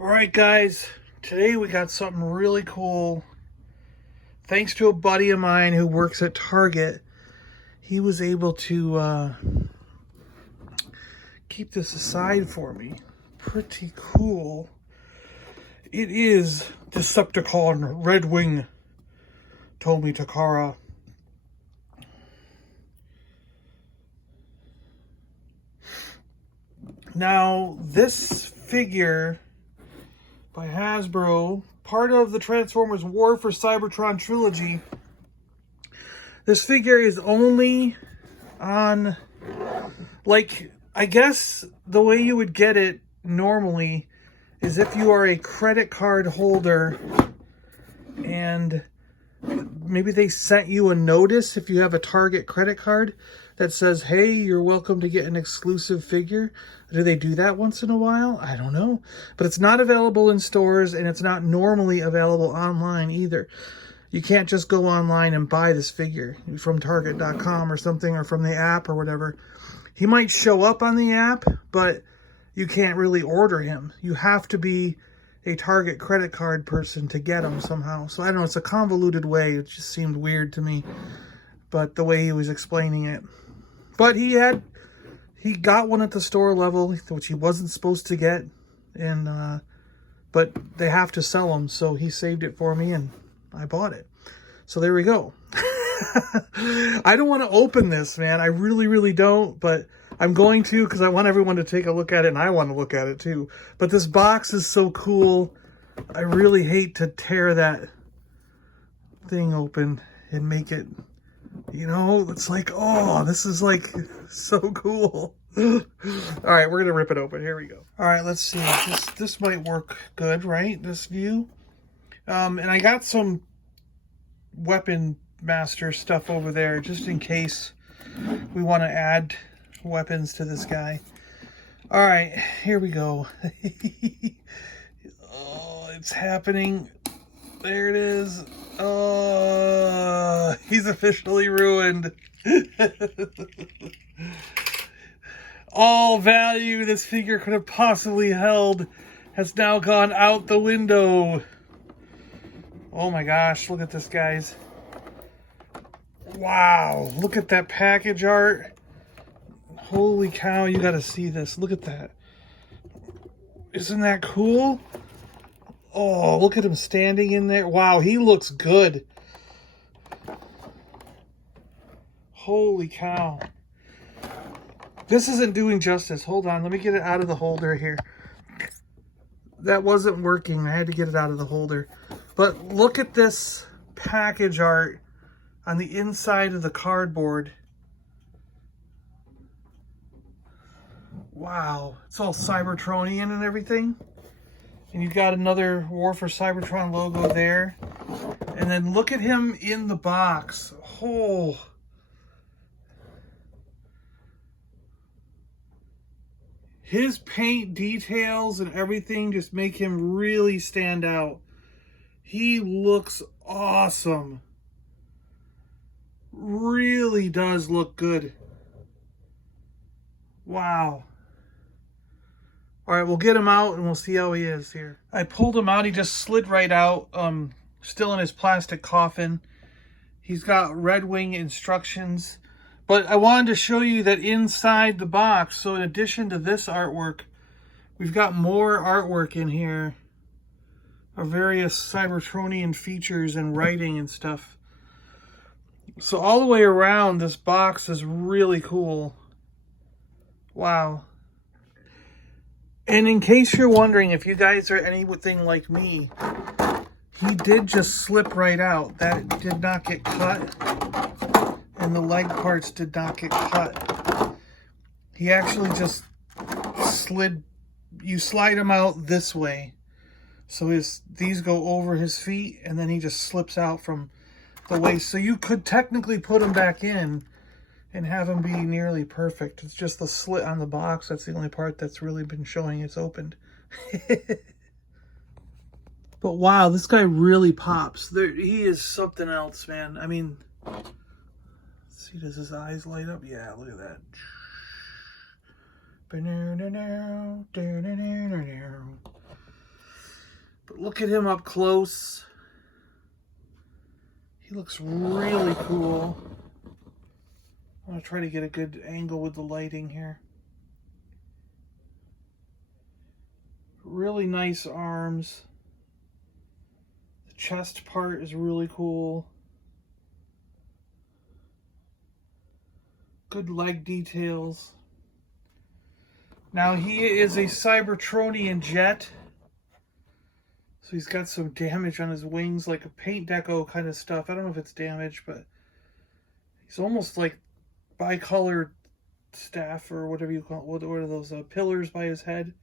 Alright guys, today we got something really cool. Thanks to a buddy of mine who works at Target, he was able to keep this aside for me. Pretty cool. It is Decepticon Red Wing Tomi Takara. Now, this figure by Hasbro, part of the Transformers War for Cybertron trilogy. This figure is only on, like, I guess the way you would get it normally is if you are a credit card holder and maybe they sent you a notice if you have a Target credit card that says, hey, you're welcome to get an exclusive figure. Do they do that once in a while? I don't know. But it's not available in stores, and it's not normally available online either. You can't just go online and buy this figure from Target.com or something, or from the app or whatever. He might show up on the app, but you can't really order him. You have to be a Target credit card person to get him somehow. So I don't know, it's a convoluted way. It just seemed weird to me, but the way he was explaining it. But he got one at the store level, which he wasn't supposed to get, and but they have to sell them, so he saved it for me, and I bought it. So there we go. I don't want to open this, man. I really, really don't, but I'm going to because I want everyone to take a look at it, and I want to look at it too. But this box is so cool. I really hate to tear that thing open and make it, you know, it's like, oh, this is like so cool. All right, we're gonna rip it open. Here we go. All right, let's see. This might work good, right? This view. And I got some Weapon Master stuff over there just in case we want to add weapons to this guy. All right, here we go. Oh, it's happening. There it is. Oh, he's officially ruined. All value this figure could have possibly held has now gone out the window. Oh my gosh, look at this, guys. Wow, look at that package art. Holy cow, you gotta see this. Look at that. Isn't that cool? Oh, look at him standing in there. Wow, he looks good. Holy cow. This isn't doing justice. Hold on, let me get it out of the holder here. That wasn't working. I had to get it out of the holder. But look at this package art on the inside of the cardboard. Wow, it's all Cybertronian and everything. And you've got another War for Cybertron logo there. And then look at him in the box. Oh. His paint details and everything just make him really stand out. He looks awesome. Really does look good. Wow. All right, we'll get him out and we'll see how he is here. I pulled him out. He just slid right out. Still in his plastic coffin. He's got Red Wing instructions. But I wanted to show you that inside the box, so in addition to this artwork, we've got more artwork in here of various Cybertronian features and writing and stuff. So all the way around, this box is really cool. Wow. And in case you're wondering if you guys are anything like me, he did just slip right out. That did not get cut. And the leg parts did not get cut. He actually just slid. You slide him out this way. So these go over his feet, and then he just slips out from the waist. So you could technically put him back in and have him be nearly perfect. It's just the slit on the box. That's the only part that's really been showing it's opened. But wow, this guy really pops. He is something else, man. I mean, let's see, does his eyes light up? Yeah, look at that. look at him up close. He looks really cool. I'm going to try to get a good angle with the lighting here. Really nice arms. The chest part is really cool. Good leg details. Now he is a Cybertronian jet. So he's got some damage on his wings, like a paint deco kind of stuff. I don't know if it's damage, but he's almost like bicolored staff or whatever you call it. What are those pillars by his head?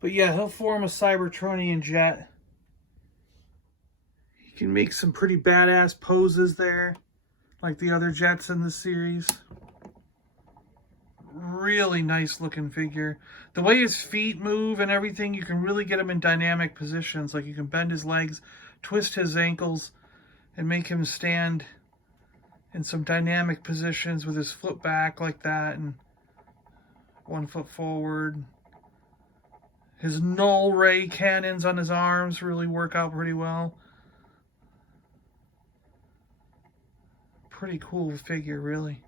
But yeah, he'll form a Cybertronian jet. He can make some pretty badass poses there, like the other jets in the series. Really nice looking figure. The way his feet move and everything, you can really get him in dynamic positions. Like you can bend his legs, twist his ankles, and make him stand in some dynamic positions with his foot back like that and 1 foot forward. His null ray cannons on his arms really work out pretty well. Pretty cool figure, really.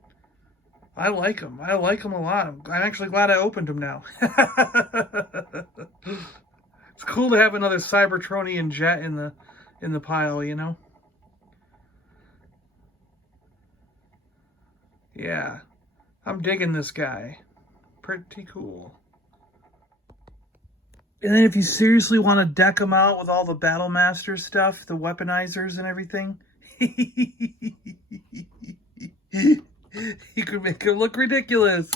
I like him. I like him a lot. I'm actually glad I opened him now. It's cool to have another Cybertronian jet in the pile, you know? Yeah. I'm digging this guy. Pretty cool. And then if you seriously want to deck him out with all the Battle Master stuff, the weaponizers and everything, you could make him look ridiculous.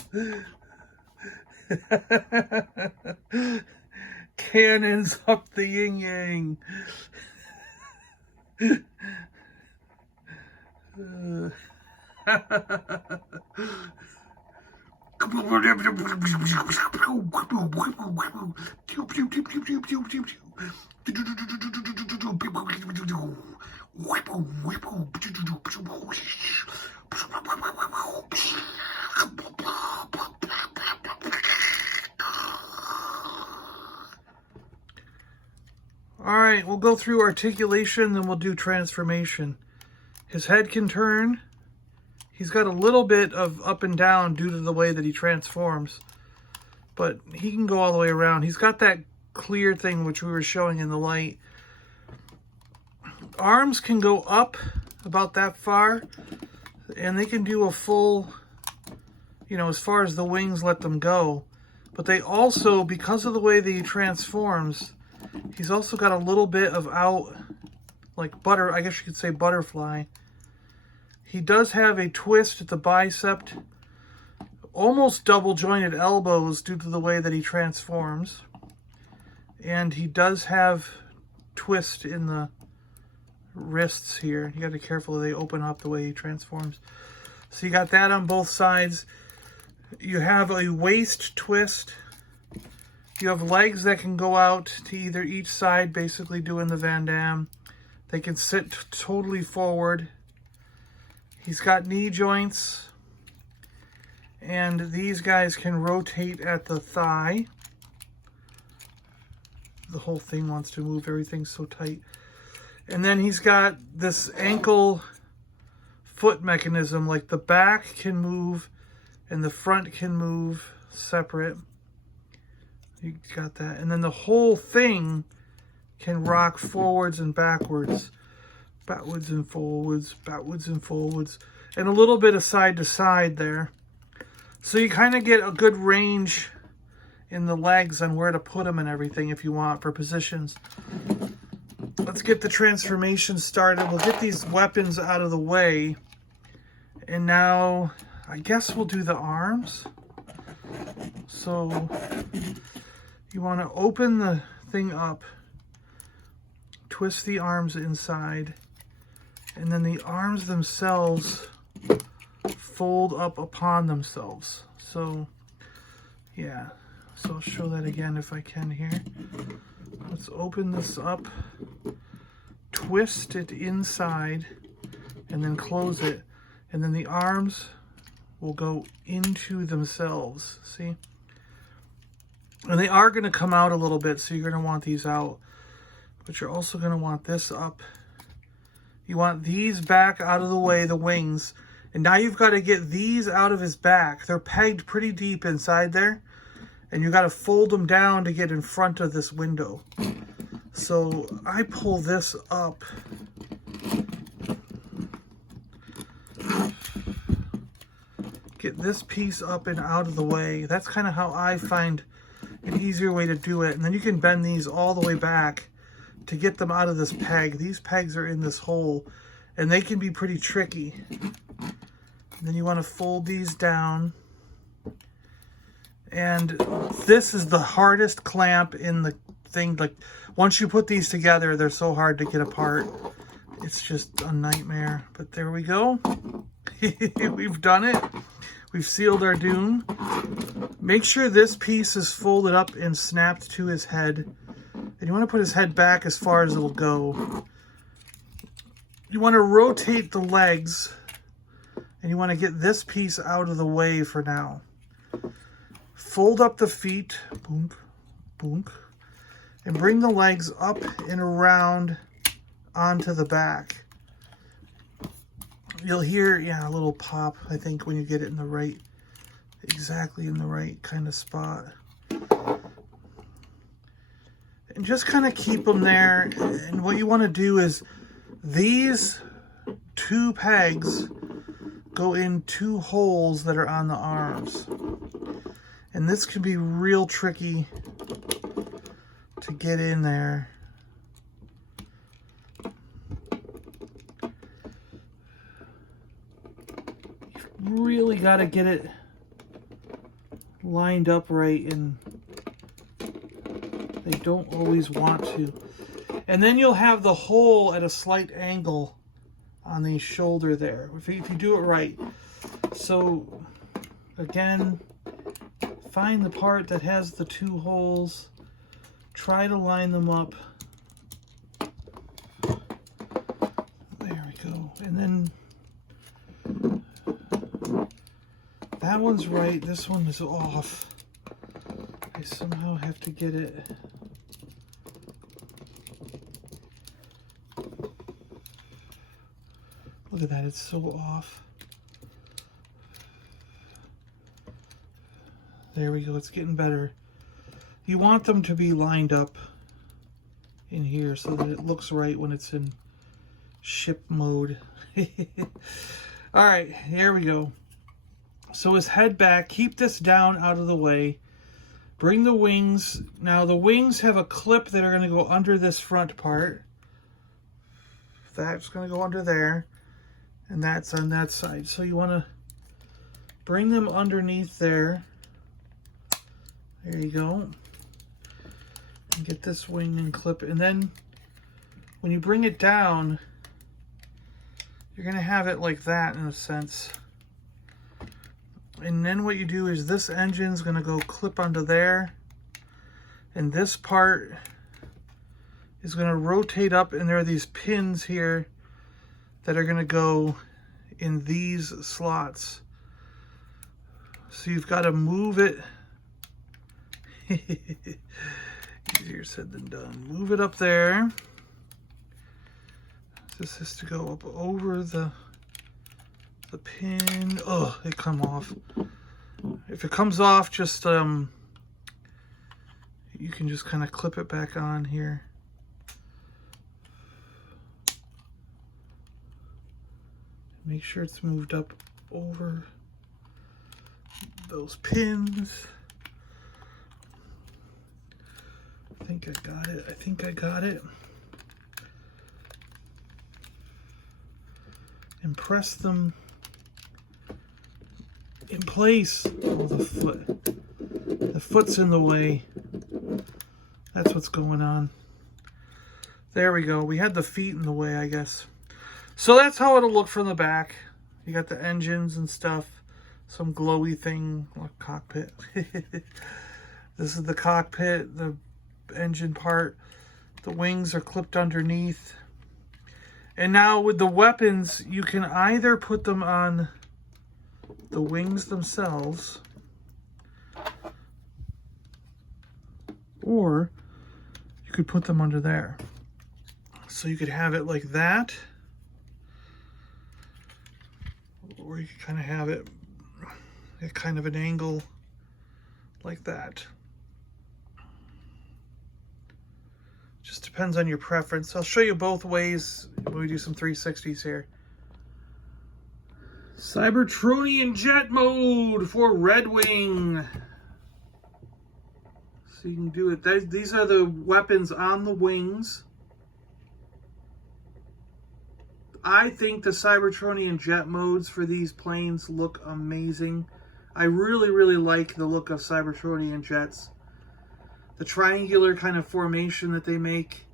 Cannons up the yin-yang. Alright, we'll go through articulation, then we'll do transformation. His head can turn. He's got a little bit of up and down due to the way that he transforms. But he can go all the way around. He's got that clear thing which we were showing in the light. Arms can go up about that far. And they can do a full, you know, as far as the wings let them go. But they also, because of the way that he transforms, he's also got a little bit of out, like I guess you could say butterfly. He does have a twist at the bicep, almost double jointed elbows due to the way that he transforms. And he does have twist in the wrists here. You got to be careful they open up the way he transforms. So you got that on both sides. You have a waist twist. You have legs that can go out to either each side, basically doing the Van Damme. They can sit totally forward. He's got knee joints. And these guys can rotate at the thigh. The whole thing wants to move. Everything's so tight. And then he's got this ankle foot mechanism. Like the back can move and the front can move separate. You got that. And then the whole thing can rock forwards and backwards. Backwards and forwards. Backwards and forwards. And a little bit of side to side there. So you kind of get a good range in the legs on where to put them and everything if you want for positions. Let's get the transformation started. We'll get these weapons out of the way. And now, I guess we'll do the arms. So, you want to open the thing up, twist the arms inside, and then the arms themselves fold up upon themselves. So, yeah. So I'll show that again if I can here. Let's open this up, twist it inside, and then close it. And then the arms will go into themselves, see? And they are going to come out a little bit, so you're going to want these out. But you're also going to want this up. You want these back out of the way, the wings. And now you've got to get these out of his back. They're pegged pretty deep inside there. And you got to fold them down to get in front of this window. So I pull this up. Get this piece up and out of the way. That's kind of how I find an easier way to do it. And then you can bend these all the way back to get them out of this peg. These pegs are in this hole and they can be pretty tricky. And then you want to fold these down. And this is the hardest clamp in the thing. Like, once you put these together, they're so hard to get apart. It's just a nightmare. But there we go. We've done it. We've sealed our dune. Make sure this piece is folded up and snapped to his head. And you want to put his head back as far as it'll go. You want to rotate the legs. And you want to get this piece out of the way for now. Fold up the feet. Boom, boom. And bring the legs up and around onto the back. You'll hear, yeah, a little pop, I think, when you get it in the right, exactly in the right kind of spot. And just kind of keep them there. And what you want to do is these two pegs go in two holes that are on the arms. And this can be real tricky to get in there. You've really got to get it lined up right, and they don't always want to. And then you'll have the hole at a slight angle on the shoulder there, if you do it right. So, again, find the part that has the two holes. Try to line them up. There we go. And then that one's right. This one is off. I somehow have to get it. Look at that. It's so off. There we go. It's getting better. You want them to be lined up in here so that it looks right when it's in ship mode. All right, here we go. So his head back, keep this down out of the way. Bring the wings. Now the wings have a clip that are going to go under this front part. That's going to go under there. And that's on that side. So you want to bring them underneath there. There you go. And get this wing and clip. And then when you bring it down, you're going to have it like that in a sense. And then what you do is this engine's going to go clip onto there. And this part is going to rotate up, and there are these pins here that are going to go in these slots. So you've got to move it. Easier said than done. Move it up there. This has to go up over the pin. Oh, it come off. If it comes off, just you can just kind of clip it back on here. Make sure it's moved up over those pins. I think I got it. I think I got it. And press them in place. Oh, the foot. The foot's in the way. That's what's going on. There we go. We had the feet in the way, I guess. So that's how it'll look from the back. You got the engines and stuff. Some glowy thing, like cockpit. This is the cockpit, the engine part. The wings are clipped underneath. And now with the weapons, you can either put them on the wings themselves, or you could put them under there. So you could have it like that, or you could kind of have it at kind of an angle like that. Just depends on your preference. I'll show you both ways when we do some 360s here. Cybertronian jet mode for Red Wing. So you can do it. These are the weapons on the wings. I think the Cybertronian jet modes for these planes look amazing. I really, really like the look of Cybertronian jets. The triangular kind of formation that they make.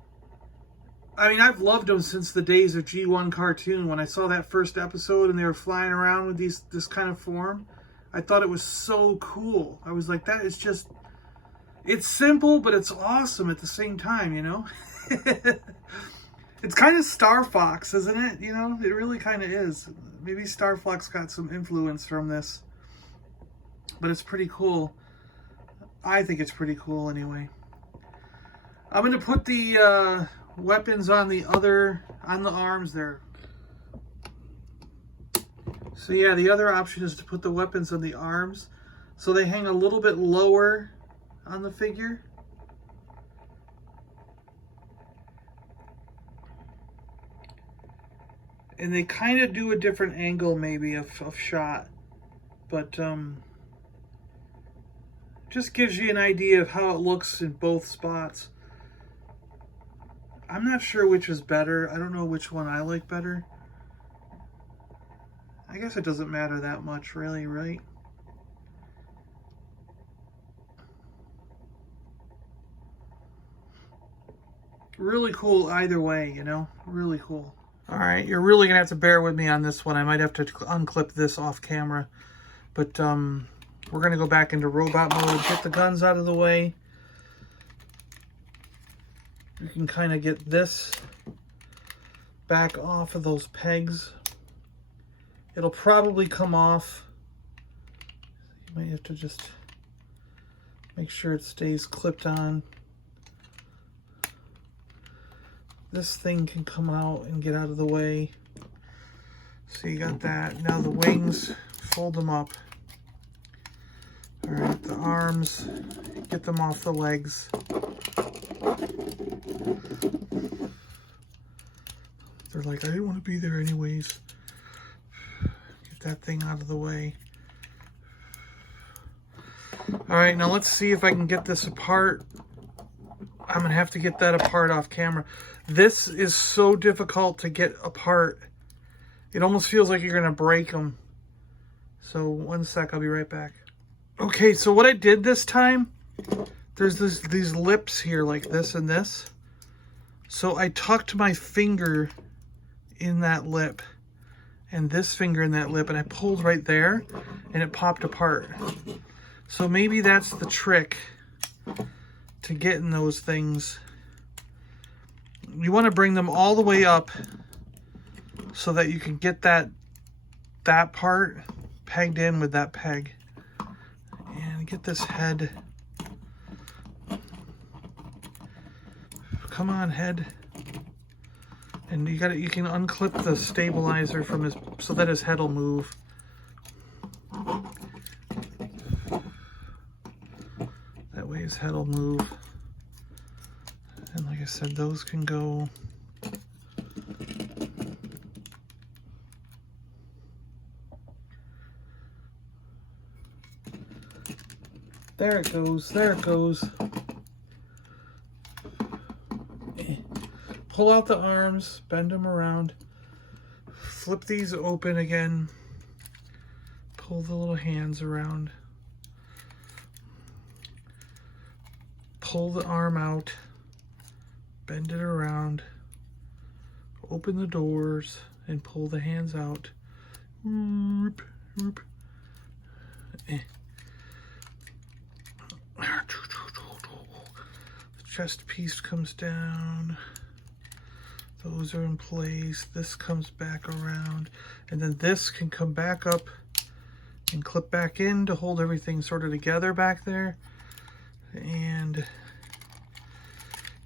I mean, I've loved them since the days of G1 cartoon. When I saw that first episode and they were flying around with this kind of form, I thought it was so cool. I was like, that is just, it's simple, but it's awesome at the same time, you know? It's kind of Star Fox, isn't it? You know, it really kind of is. Maybe Star Fox got some influence from this, but it's pretty cool. I think it's pretty cool anyway. I'm going to put the weapons on the arms there. So yeah, the other option is to put the weapons on the arms so they hang a little bit lower on the figure. And they kind of do a different angle maybe of shot, but just gives you an idea of how it looks in both spots. I'm not sure which is better. I don't know which one I like better. I guess it doesn't matter that much really, right? Really cool either way, you know? Really cool. All right, you're really gonna have to bear with me on this one. I might have to unclip this off camera, but we're gonna go back into robot mode, get the guns out of the way. You can kind of get this back off of those pegs. It'll probably come off. You might have to just make sure it stays clipped on. This thing can come out and get out of the way. So you got that. Now the wings, fold them up. All right, the arms, get them off the legs. They're like, I didn't want to be there anyways. Get that thing out of the way. All right, now let's see if I can get this apart. I'm gonna have to get that apart off camera. This is so difficult to get apart. It almost feels like you're gonna break them. So one sec, I'll be right back. Okay, so what I did this time, there's these lips here like this and this. So I tucked my finger in that lip and this finger in that lip, and I pulled right there and it popped apart. So maybe that's the trick to getting those things. You want to bring them all the way up so that you can get that part pegged in with that peg. And get this head. Come on, head. And you can unclip the stabilizer from his so that his head will move. That way his head will move. And like I said, those can go. There it goes, there it goes. Pull out the arms, bend them around, flip these open again, pull the little hands around, pull the arm out, bend it around, open the doors, and pull the hands out. Whoop, whoop. The chest piece comes down. Those are in place. This comes back around. And then this can come back up and clip back in to hold everything sort of together back there. And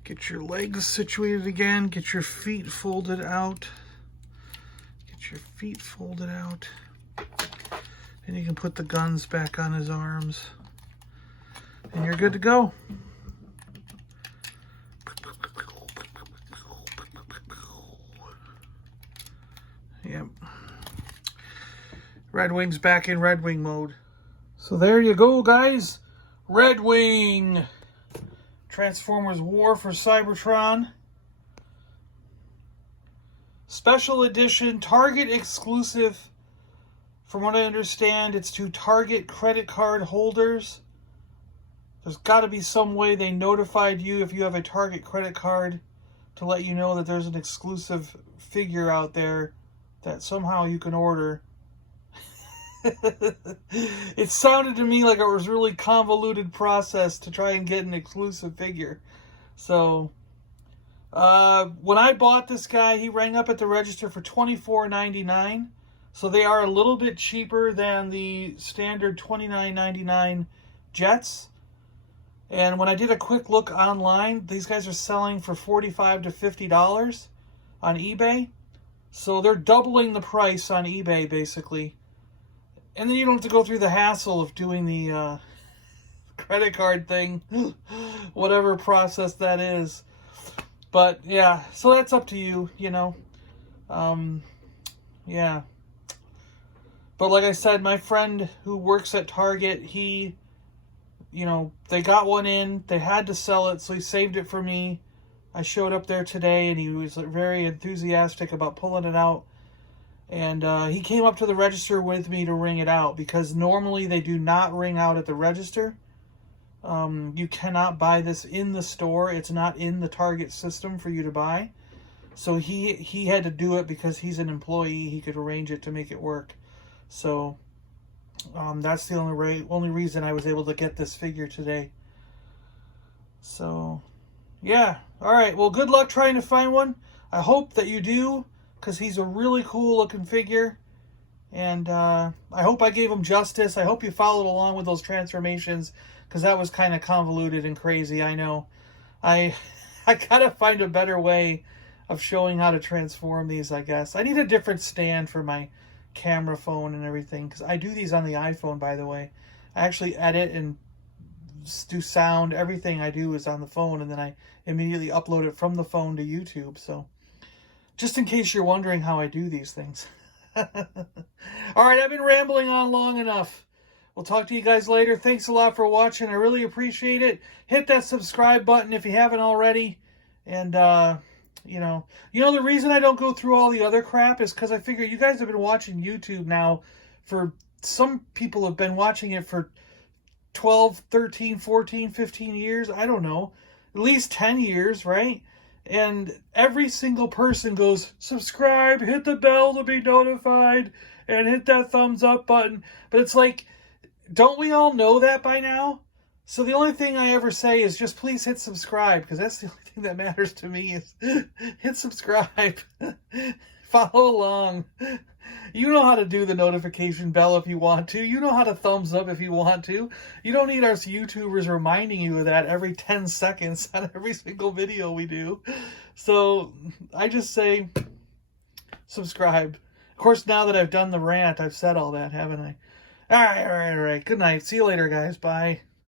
Get your legs situated again. Get your feet folded out. Get your feet folded out. And you can put the guns back on his arms. And you're good to go. Yep. Red Wing's back in Red Wing mode. So there you go, guys. Red Wing. Transformers War for Cybertron. Special edition, Target exclusive. From what I understand, it's to Target credit card holders. There's got to be some way they notified you if you have a Target credit card to let you know that there's an exclusive figure out there that somehow you can order. It sounded to me like it was a really convoluted process to try and get an exclusive figure. So, when I bought this guy, he rang up at the register for $24.99. So they are a little bit cheaper than the standard $29.99 Jets. And when I did a quick look online, these guys are selling for $45 to $50 on eBay. So they're doubling the price on eBay, basically. And then you don't have to go through the hassle of doing the credit card thing, whatever process that is. But yeah, so that's up to you, you know. Yeah. But like I said, my friend who works at Target, he, you know, they got one in, they had to sell it, so he saved it for me. I showed up there today, and he was very enthusiastic about pulling it out. And he came up to the register with me to ring it out, because normally they do not ring out at the register. You cannot buy this in the store. It's not in the Target system for you to buy. So he had to do it because he's an employee. He could arrange it to make it work. So that's the only reason I was able to get this figure today. So yeah. All right. Well, good luck trying to find one. I hope that you do, because he's a really cool looking figure. And I hope I gave him justice. I hope you followed along with those transformations, because that was kind of convoluted and crazy, I know. I gotta find a better way of showing how to transform these, I guess. I need a different stand for my camera phone and everything, because I do these on the iPhone, by the way. I actually edit and do sound. Everything I do is on the phone, and then I immediately upload it from the phone to YouTube. So just in case you're wondering how I do these things. All right, I've been rambling on long enough. We'll talk to you guys later. Thanks a lot for watching. I really appreciate it. Hit that subscribe button if you haven't already. And, you know the reason I don't go through all the other crap is because I figure you guys have been watching YouTube now for, some people have been watching it for 12, 13, 14, 15 years. I don't know. At least 10 years, right? And every single person goes, subscribe, hit the bell to be notified, and hit that thumbs up button. But it's like, don't we all know that by now? So the only thing I ever say is just please hit subscribe, because that's the only thing that matters to me is hit subscribe. Follow along. You know how to do the notification bell if you want to. You know how to thumbs up if you want to. You don't need us YouTubers reminding you of that every 10 seconds on every single video we do. So I just say subscribe. Of course, now that I've done the rant, I've said all that, haven't I? All right. Good night. See you later, guys. Bye.